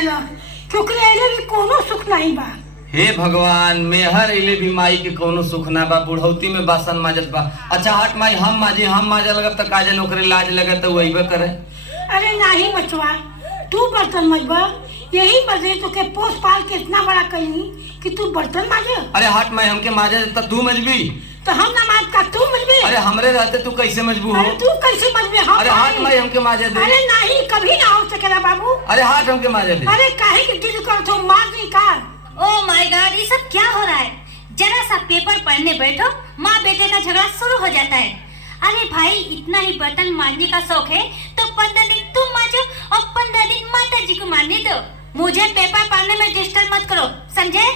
देला क्योंकि अइले भी कोनो सुख नहीं बा। हे भगवान, मेहर इले भी माई के कोनो सुख ना बा, बुढ़ौती में बासन माजत बा। अच्छा हट माई, हम माजे लगब त काजे ओकरे लाज लगत त वहीबे करे। अरे नहीं बचवा, तू बर्तन मजबा, यही बदे तो के पोस पाल के इतना बड़ा कहीं कि तू बर्तन माजे। अरे हट माई, हमके माजे त तू मजबी तो हम ना माज का तू मजबी। अरे हमरे रहते तू कैसे मजबू हो? अरे तू कैसे मजबी? हम अरे हट माई, हमके माजे दे। अरे नहीं, कभी ना हो सकेला बाबू। अरे हट, हमके माजे दे। अरे काहे की दिल कर तो मार दी का। ओह माय गॉड, ये सब क्या हो रहा है? जरा सा पेपर पढ़ने बैठो, माँ बेटे का झगड़ा शुरू हो जाता है। अरे भाई, इतना ही बर्तन मांजने का शौक है तो 15 दिन तुम मांजो और 15 दिन माता जी को मांजने दो। मुझे पेपर पढ़ने में डिस्टर्ब मत करो, समझे?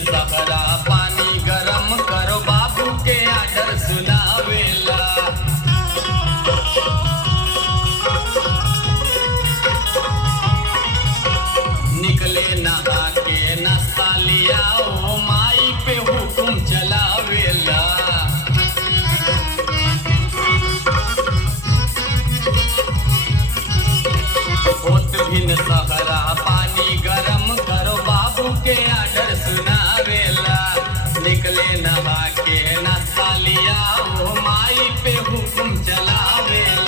सगरा पानी गरम करो, बाबू के आदर सुनावेला। निकले नहा के नाश्ता लिया, ओ माई पे हुकुम चलावेला। होत भी न सगरा पानी गरम करो, बाबू के आदर सुनावेला। निकले नहा के नाश्ता लिया, ओ माई पे हुकुम चलावेला।